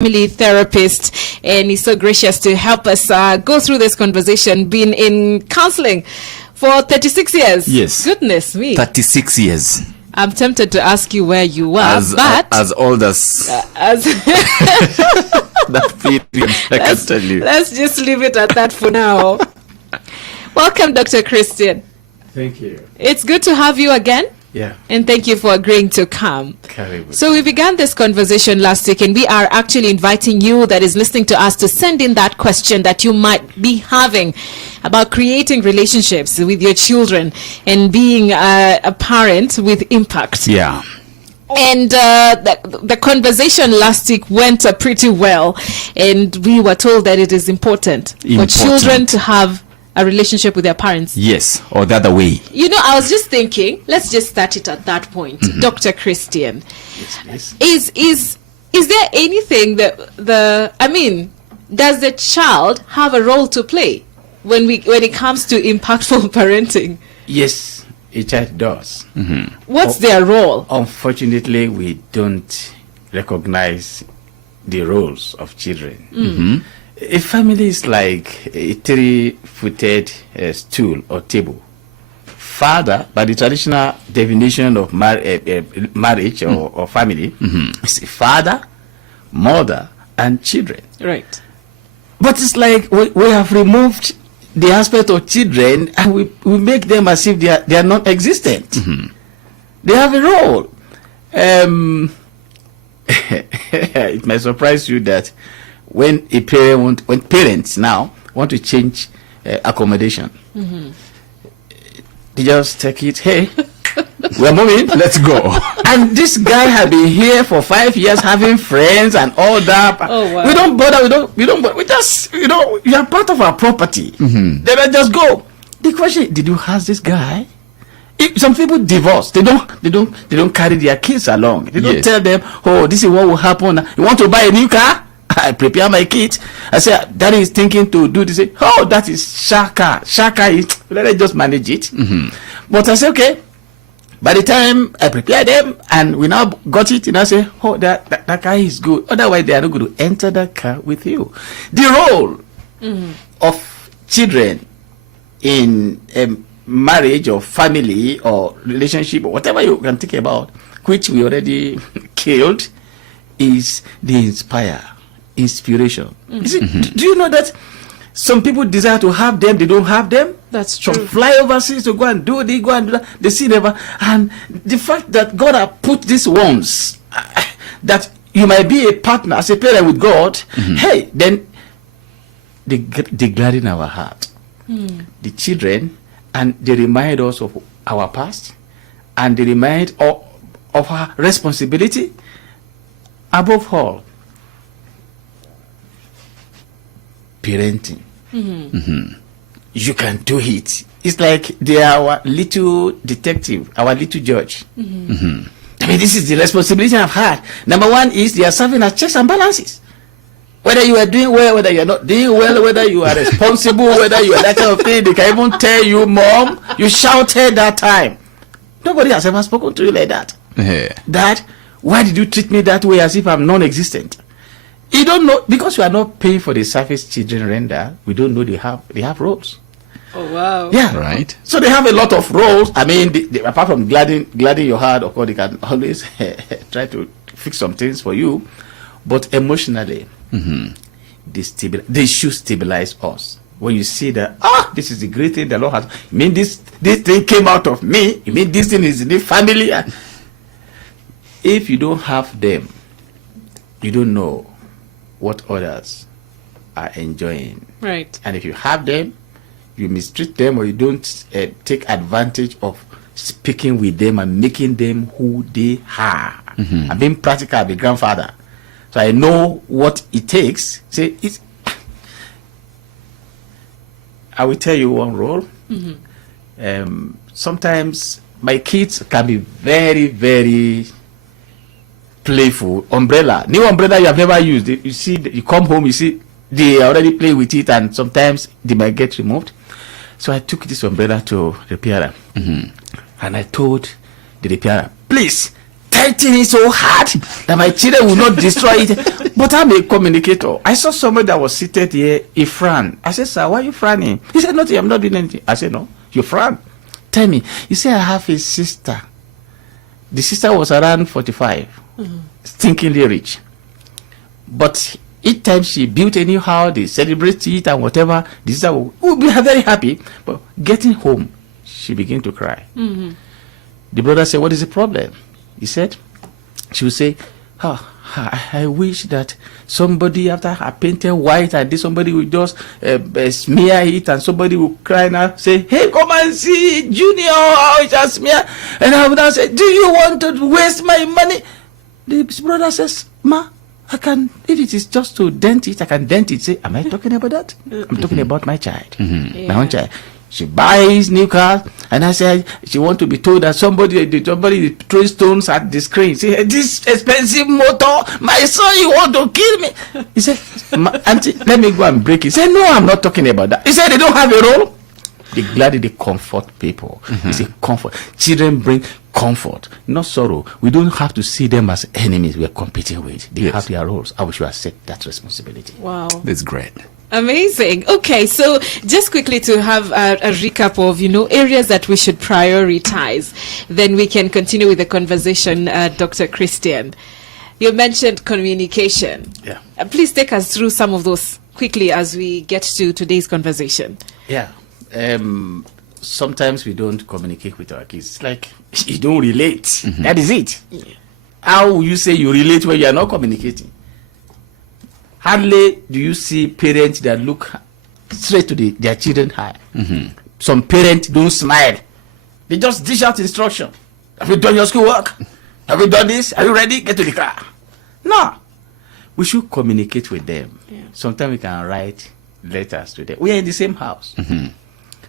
family therapist, and he's so gracious to help us go through this conversation. Been in counseling for 36 years. Yes. Goodness me. 36 years. I'm tempted to ask you where you were, but as old as that period, I can tell you. Let's just leave it at that for now. Welcome, Dr. Christian. Thank you. It's good to have you again. Yeah. And thank you for agreeing to come. Karibu. So we began this conversation last week, and we are actually inviting you that is listening to us to send in that question that you might be having about creating relationships with your children and being a parent with impact. Yeah. And the conversation last week went pretty well, and we were told that it is important for children to have a relationship with their parents. Yes, or the other way. You know, I was just thinking, let's just start it at that point. Mm-hmm. Dr. Christian, yes. Is there anything that does the child have a role to play when it comes to impactful parenting? Yes, a child does. Mm-hmm. What's their role? Unfortunately, we don't recognize the roles of children. Mm-hmm. A family is like a three-footed stool or table. Father, by the traditional definition of marriage or family, is father, mother, and children. Right. But it's like we have removed the aspect of children, and we make them as if they are non-existent. Mm-hmm. They have a role. It may surprise you that when parents now want to change accommodation, they just take it. Hey, we're moving. Let's go. And this guy has been here for 5 years, having friends and all that. Oh, wow. We don't bother. We don't. We just, you are part of our property. Mm-hmm. Then I just go. The question: did you ask this guy? Some people divorce. They don't carry their kids along. They don't tell them, oh, this is what will happen. You want to buy a new car? I prepare my kids. I say, Daddy is thinking to do this. Oh, that is Shaka. Shaka is, let us just manage it. Mm-hmm. But I say, okay. By the time I prepare them and we now got it, and I say, oh, that car is good. Otherwise, they are not going to enter that car with you. The role of children in marriage or family or relationship or whatever you can think about, which we already killed, is the inspiration. You see, do you know that some people desire to have them, they don't have them? That's true. Some fly overseas to go and do that, they see never. And the fact that God has put these ones, that you might be a partner as a parent with God, hey, then they gladden our heart. The children, and they remind us of our past, and they remind of our responsibility. Above all, parenting. You can do it. It's like they are our little detective, our little judge. I mean, this is the responsibility I've had. Number one is they are serving as checks and balances. Whether you are doing well, whether you are not doing well, whether you are responsible, whether you are that kind of thing, they can even tell you, Mom, you shouted that time. Nobody has ever spoken to you like that. Dad, why did you treat me that way as if I'm non-existent? You don't know, because we are not paying for the service children render. We don't know they have roles. Oh wow! Yeah, right. So they have a lot of roles. I mean, they, apart from gladdening your heart, of course, they can always try to fix some things for you. But emotionally, they should stabilize us. When you see that, this is the great thing the Lord has. I mean, this thing came out of me. I mean, this thing is in the family. If you don't have them, you don't know what others are enjoying. Right. And if you have them, you mistreat them, or you don't take advantage of speaking with them and making them who they are. I'm being practical, I'm a grandfather, so I know what it takes. I will tell you one role. Sometimes my kids can be very, very playful. New umbrella you have never used. You see, you come home, you see they already play with it, and sometimes they might get removed. So I took this umbrella to the repairer, and I told the repairer, please tighten it so hard that my children will not destroy it. But I'm a communicator. I saw somebody that was seated here, he frowned. I said, sir, why are you frowning? He said, nothing, I'm not doing anything. I said, no, you frown. Tell me. He said, I have a sister. The sister was around 45, stinkingly rich. But each time she built a new house, they celebrate it and whatever, the sister will be very happy. But getting home, she began to cry. The brother said, what is the problem? He said, she would say, I wish that somebody, after I painted white, and this somebody would just smear it, and somebody would cry now, say, hey, come and see Junior, how it has smear. And I would now say, do you want to waste my money? The brother says, ma, I can, if it is just to dent it, I can dent it. Say, am I talking about that? I'm talking about my child, my own child. She buys new cars, and I said she want to be told that somebody throw stones at the screen. Say, this expensive motor, my son, you want to kill me? He said, auntie, let me go and break it. He said, no, I'm not talking about that. He said, they don't have a role. They gladly comfort people. It's a comfort. Children bring comfort, not sorrow. We don't have to see them as enemies we're competing with. They have their roles. I wish you accept that responsibility. Wow. That's great. Amazing. Okay, so just quickly to have a recap of, areas that we should prioritize. Then we can continue with the conversation, Dr. Christian. You mentioned communication. Yeah. Please take us through some of those quickly as we get to today's conversation. Yeah. Sometimes we don't communicate with our kids. It's like you don't relate. That is it. Yeah. How will you say you relate when you are not communicating? Hardly do you see parents that look straight to their children's eye. Some parents don't smile. They just dish out instruction. Have you done your schoolwork? Have you done this? Are you ready? Get to the car. No. We should communicate with them. Yeah. Sometimes we can write letters to them. We are in the same house.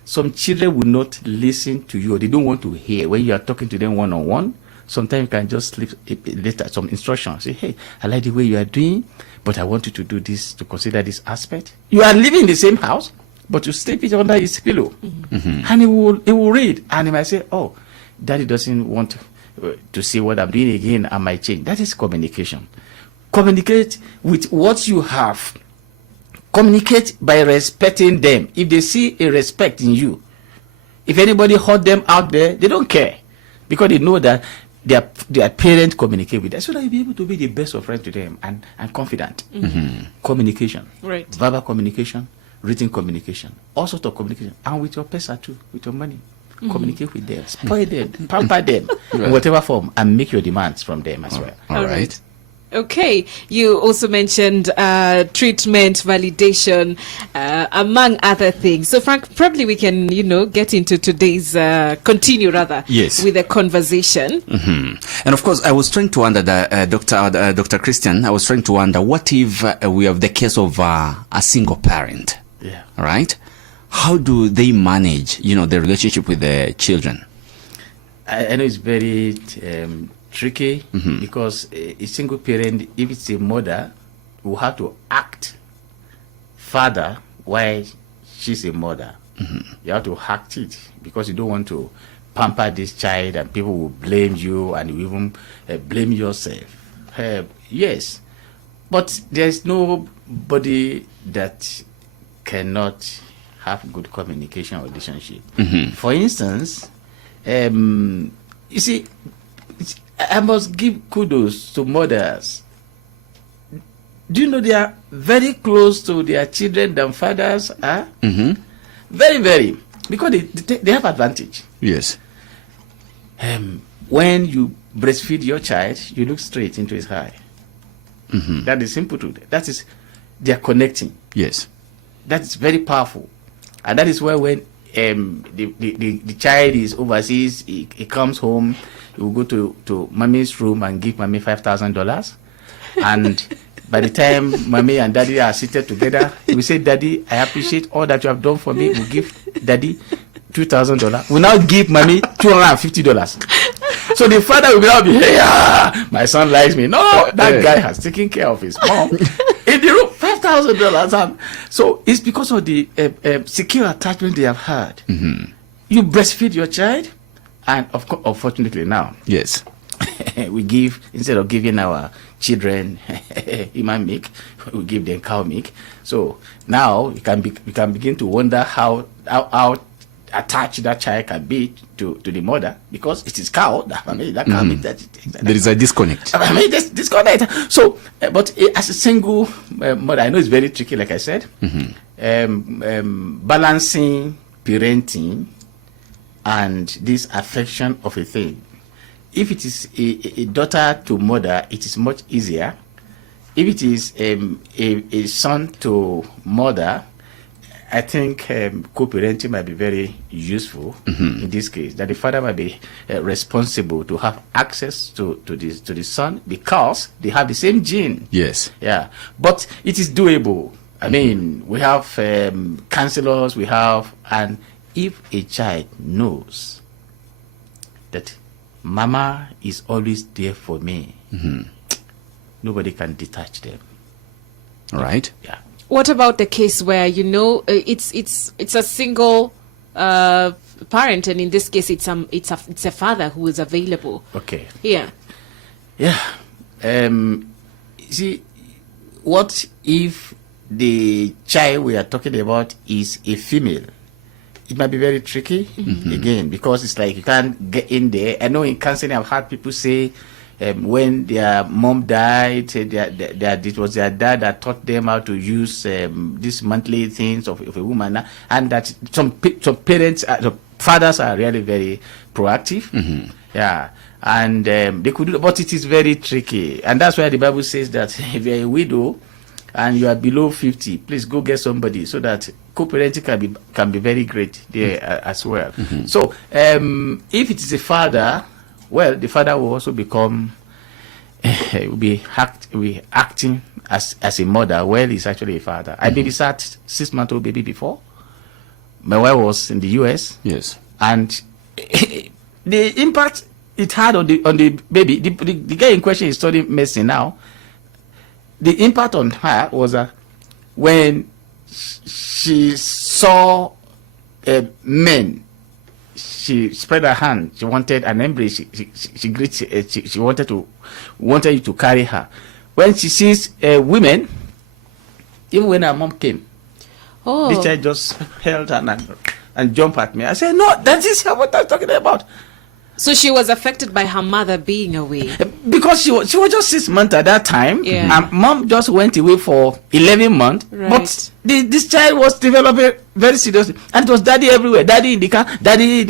Some children will not listen to you. They don't want to hear when you are talking to them one-on-one. Sometimes you can just slip a letter, some instructions. Say, hey, I like the way you are doing, but I want you to do this, to consider this aspect. You are living in the same house, but you sleep it under his pillow. And he will read. And he might say, oh, daddy doesn't want to see what I'm doing again. I might change. That is communication. Communicate with what you have. Communicate by respecting them. If they see a respect in you, if anybody hurt them out there, they don't care, because they know that their parents communicate with them, so that you'll be able to be the best of friends to them and confident. Communication, right? Verbal communication, written communication, all sorts of communication, and with your pesa too, with your money. Communicate with them, spoil them, pamper them in whatever form, and make your demands from them as well. All right. Okay, you also mentioned treatment, validation, among other things. So, Frank, probably we can, get into today's, continue rather, with the conversation. And of course, I was trying to wonder, Dr. Christian, I was trying to wonder, what if we have the case of a single parent? Yeah. Right? How do they manage, the relationship with their children? I know it's very tricky, because a single parent, if it's a mother, will have to act father while she's a mother. You have to act it, because you don't want to pamper this child and people will blame you, and you even blame yourself. Yes, but there's nobody that cannot have good communication or relationship. For instance, you see, I must give kudos to mothers. Do you know they are very close to their children than fathers are? Very, very. Because they have advantage. Yes. When you breastfeed your child, you look straight into his eye. That is simple truth. That is, they are connecting. Yes. That is very powerful. And that is why when the child is overseas, he comes home, he will go to mommy's room and give mommy $5,000. And by the time mommy and daddy are seated together, he will say, Daddy, I appreciate all that you have done for me. We'll give daddy $2,000. We'll now give mommy $250. So the father will now be, hey, my son likes me. No, that guy has taken care of his mom. In the room, $5,000. So it's because of the secure attachment they have had. You breastfeed your child, and of course, unfortunately now, yes, we give, instead of giving our children human milk, we give them cow milk. So now you can begin to wonder how attached that child can be to the mother, because it is cow. I mean, that cow milk, there is a disconnect. I mean, this disconnect. So, but as a single mother, I know it's very tricky, like I said. Balancing parenting and this affection of a thing. If it is a daughter to mother, it is much easier. If it is a son to mother, I think co-parenting might be very useful in this case. That the father might be responsible to have access to the son, because they have the same gene. Yes. Yeah, but it is doable. I mean, we have counselors, and if a child knows that mama is always there for me, nobody can detach them. All right. Yeah. What about the case where it's a single parent, and in this case it's a father who is available? Okay. Yeah. Yeah. See, what if the child we are talking about is a female? It might be very tricky again, because it's like you can't get in there. I know in counseling I've had people say when their mom died, it was their dad that taught them how to use these monthly things of a woman, and that some parents, fathers are really very proactive. Yeah, and they could do, but it is very tricky, and that's why the Bible says that if you're a widow and you are below 50, please go get somebody, so that co-parenting can be very great there as well. So if it is a father, well, the father will also become will be acting as a mother. Well, he's actually a father. I babysat 6-month-old baby before. My wife was in the US. Yes. And the impact it had on the baby, the guy in question is studying medicine now. The impact on her was when she saw men, she spread her hand. She wanted an embrace. She wanted you to carry her. When she sees women, even when her mom came, the child just held her and jumped at me. I said, "No, that is what I'm talking about." So she was affected by her mother being away. Because she was just 6 months at that time. Yeah. And mom just went away for 11 months. Right. But this child was developing very seriously. And it was daddy everywhere. Daddy in the car, daddy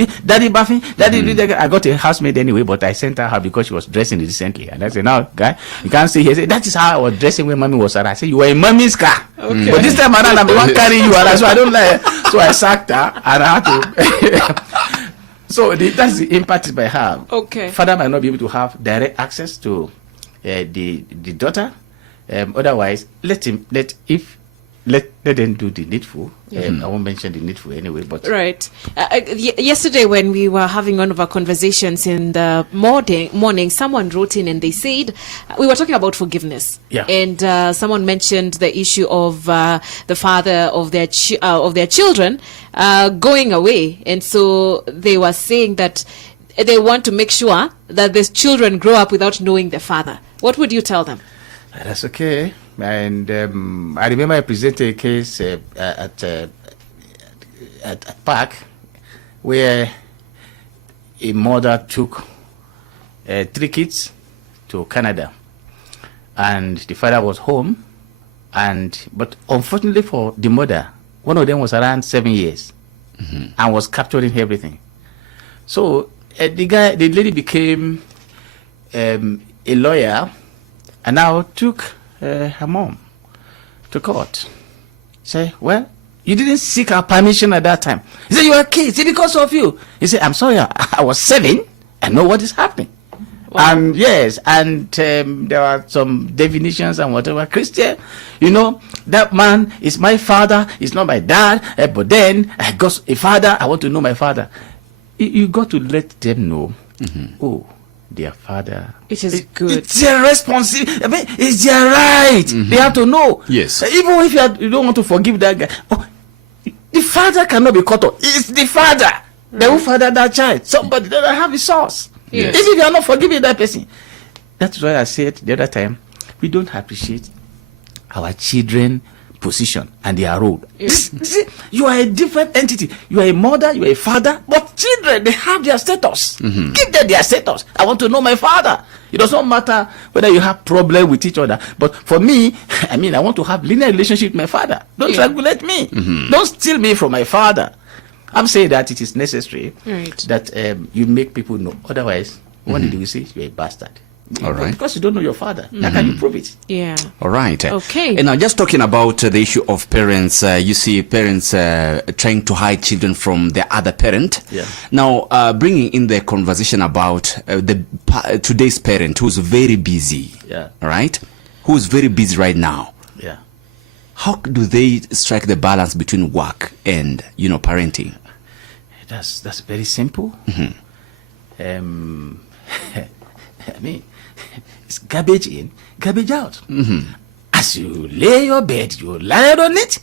bathing, daddy. I got a housemaid anyway, but I sent her because she was dressing decently. And I said, "No, guy, you can't stay here." Say, "That is how I was dressing when mommy was around." I said, "You were in mommy's car." Okay. But this time around, I'm the one carrying you around. So I don't like. So I sacked her and I had to. So that's the impact by her. Okay. Father might not be able to have direct access to the daughter. Otherwise, let them do the needful. I won't mention the needful anyway. But Right. Yesterday, when we were having one of our conversations in the morning, someone wrote in and they said we were talking about forgiveness. Yeah. And someone mentioned the issue of the father of their children going away, and so they were saying that they want to make sure that the children grow up without knowing their father. What would you tell them? that's okay. And I remember I presented a case at Park where a mother took 3 kids to Canada, and the father was home, but unfortunately for the mother, one of them was around 7 years and was capturing everything. So the lady became a lawyer and now took her mom to court. Say, "Well, you didn't seek our permission at that time." He said, "You are kids. It's because of you." He said, "I'm sorry, I was 7. I know what is happening." Wow. And yes, and there are some definitions and whatever. Christian, that man is my father, he's not my dad, but then I got a father, I want to know my father. You got to let them know, their father. It is good. It's their responsibility. I mean, it's their right. They have to know. Yes. Even if you don't want to forgive that guy, the father cannot be cut off. It's the father. They will father that child. Somebody doesn't have a source. Yes. Even if you are not forgiving that person. That's why I said the other time, we don't appreciate our children position and their role. See, you are a different entity. You are a mother, you are a father, but children, they have their status. Give them their status. I want to know my father. It does not matter whether you have problem with each other. But for me, I want to have linear relationship with my father. Don't regulate me. Don't steal me from my father. I'm saying that it is necessary that you make people know. Otherwise, what did we say? You're a bastard. All right. Because you don't know your father. How can you prove it? Yeah. All right. Okay. And now, just talking about the issue of parents, you see parents trying to hide children from their other parent. Yeah. Now, bringing in the conversation about today's parent who's very busy. Yeah. All right. Who's very busy right now. Yeah. How do they strike the balance between work and, parenting? That's very simple. It's garbage in, garbage out. As you lay your bed, you lie on it.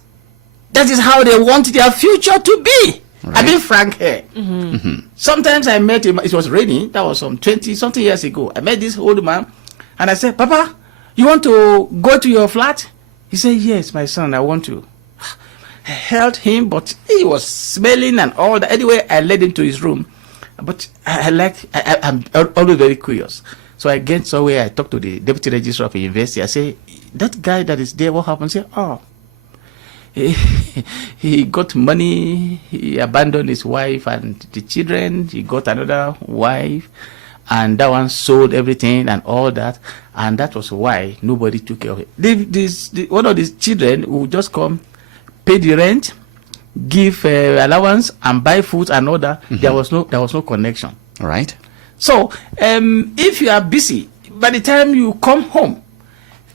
That is how they want their future to be. Right. I mean, frank here. Sometimes I met him, it was raining, that was some 20-something years ago. I met this old man, and I said, Papa, you want to go to your flat? He said, yes, my son, I want to. I held him, but he was smelling and all that. Anyway, I led him to his room. But I'm always very curious. So I get somewhere, I talk to the deputy registrar of the university. I say, that guy that is there, what happened? He said, he got money, he abandoned his wife and the children, he got another wife, and that one sold everything and all that, and that was why nobody took care of it. One of these children will just come, pay the rent, give allowance and buy food and all that. There was no connection. All right. So if you are busy, by the time you come home,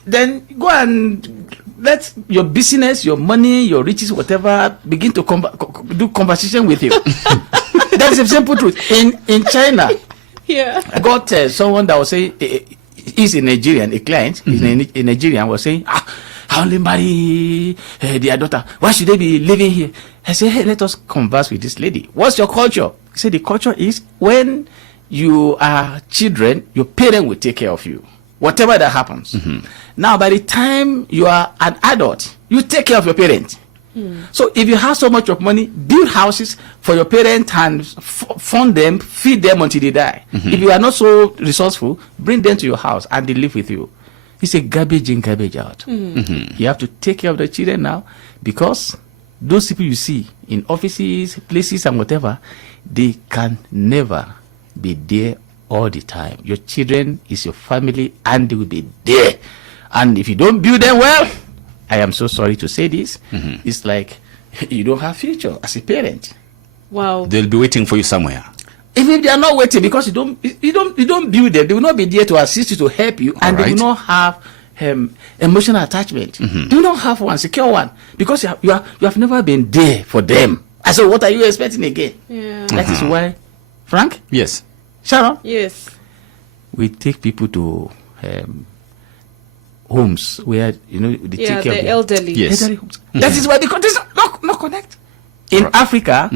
then go and let your business, your money, your riches, whatever, begin to do conversation with you. That is a simple truth. In China, I got someone that was saying, he's a Nigerian, a client, he's a Nigerian, was saying, I only marry their daughter. Why should they be living here? I said, hey, let us converse with this lady. What's your culture? He said, the culture is when you are children, your parent will take care of you, whatever that happens. Now, by the time you are an adult, you take care of your parents. So if you have so much of money, build houses for your parents and fund them, feed them until they die. If you are not so resourceful, bring them to your house and they live with you. It's a garbage in, garbage out. You have to take care of the children now, because those people you see in offices, places and whatever, they can never be there all the time. Your children is your family and they will be there. And if you don't build them well, I am so sorry to say this, it's like you don't have future as a parent. Wow. They'll be waiting for you somewhere. Even if they are not waiting, because you don't build them, they will not be there to assist you, to help you, and they will not have emotional attachment. They will not have one, secure one, because you have never been there for them. I said, what are you expecting again? Yeah. That is why, Frank? Yes. Sharon? Yes. We take people to homes where they take care of the elderly. Yes. elderly homes. That is why, because there's no connect. In Africa,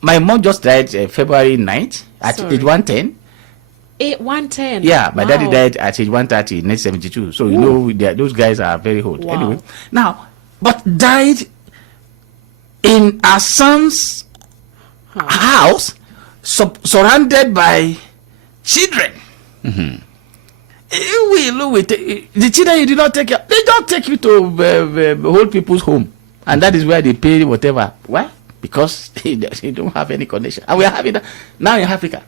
my mom just died February 9th at age 110. 110. Yeah, my daddy died at age 130 in 1972. So, those guys are very old. Wow. Anyway, now, but died in our son's house, surrounded by children. The children you did not take care, they don't take you to old people's home. And that is where they pay whatever. Why? Because they don't have any connection. And we are having that now in Africa.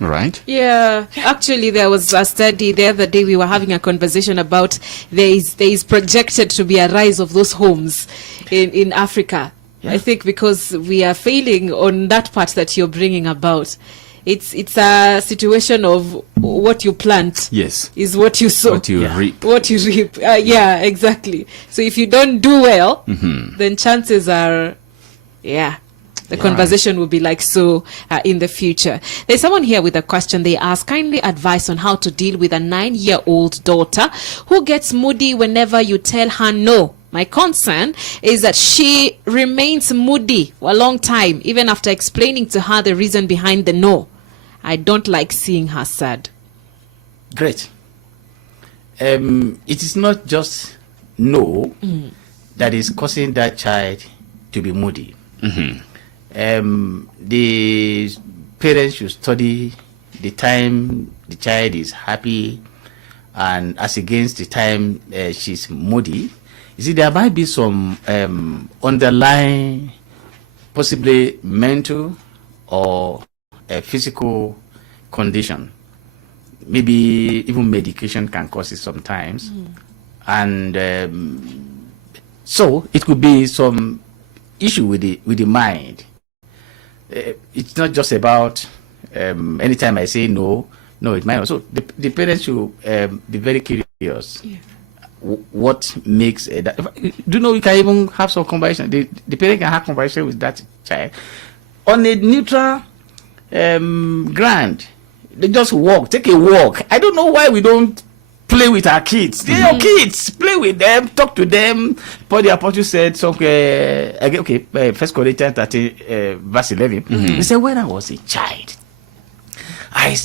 Right. Yeah, actually, there was a study the other day. We were having a conversation about there is projected to be a rise of those homes in Africa. Yeah. I think because we are failing on that part that you're bringing about. It's a situation of what you plant. Yes. Is what you sow. What you reap. What you reap. Yeah, exactly. So if you don't do well, then chances are, the conversation will be like so in the future. There's someone here with a question. They ask, kindly advice on how to deal with a 9-year-old daughter who gets moody whenever you tell her no. My concern is that she remains moody for a long time, even after explaining to her the reason behind the no. I don't like seeing her sad. Great. It is not just no that is causing that child to be moody. The parents should study the time the child is happy and as against the time she's moody. You see, there might be some underlying, possibly mental or physical condition. Maybe even medication can cause it sometimes. And so it could be some issue with the mind. It's not just about anytime I say no, it might not. So the parents should be very curious. Yeah. What makes that? Do you know you can even have some conversation? The parent can have conversation with that child on a neutral ground. They just walk, take a walk. I don't know why we don't play with our kids. They're your kids. Play with them, talk to them. Paul the Apostle said, First Corinthians 13, verse 11. He said, when I was a child, I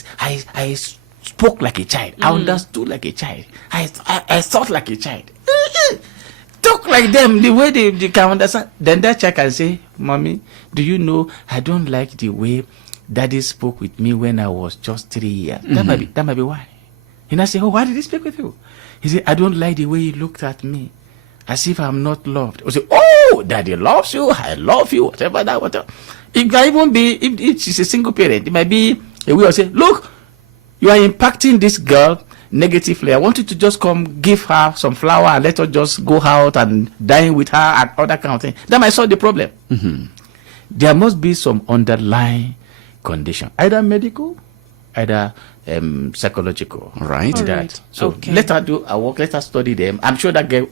spoke like a child. I understood like a child. I thought like a child. Talk like them the way they can understand. Then that child can say, Mommy, do you know I don't like the way Daddy spoke with me when I was just 3 years. That might be why. And I say, oh, why did he speak with you? He said, I don't like the way he looked at me, as if I'm not loved. I say, oh, Daddy loves you, I love you, whatever. It can even be, if she's a single parent, it might be a way of saying, look, you are impacting this girl negatively. I want you to just come give her some flour and let her just go out and dine with her and all that kind of thing. That might solve the problem. There must be some underlying condition, either medical, either psychological. Right. That. So let her do our work. Let her study them. I'm sure that girl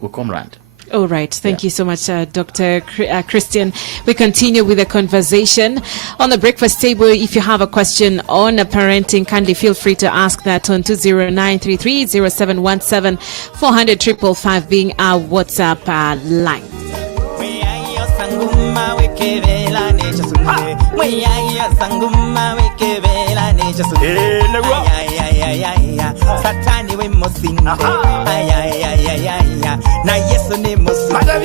will come round. All right. Thank you so much, Dr. Christian. We continue with the conversation on the breakfast table. If you have a question on parenting, kindly feel free to ask that on 209330717 400 555 being our WhatsApp line. Satani we musinga na Yesu ni musinga